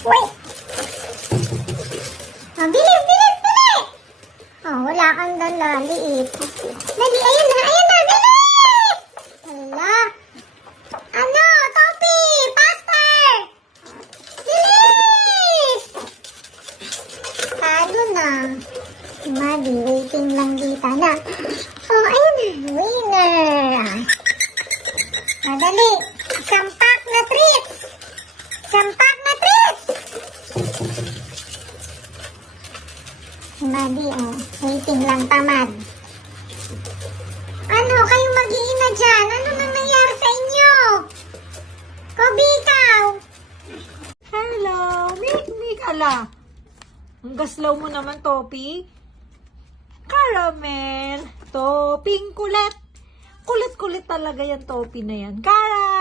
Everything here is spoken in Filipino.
Wait! Oh, bilis, bilis, bilis! Oh, wala kang dala, liit. Dali, ayan na, bilis! Hala. Ano, Topi, faster! Bilis! Talo na. Si Maddie, waiting lang dito na. Oh, ayun na, winner! Madali, isang pack na treats! Isang pack na treats! Si Maddie, oh, waiting lang tamad. Ano, kayong mag-iina dyan? Ano nang nangyari sa inyo? Kobe, ikaw! Hello! Mikala! Ang gaslaw mo naman, Topi. Caramel! Toping kulit! Kulit-kulit talaga yan, Topi na yan. Cara!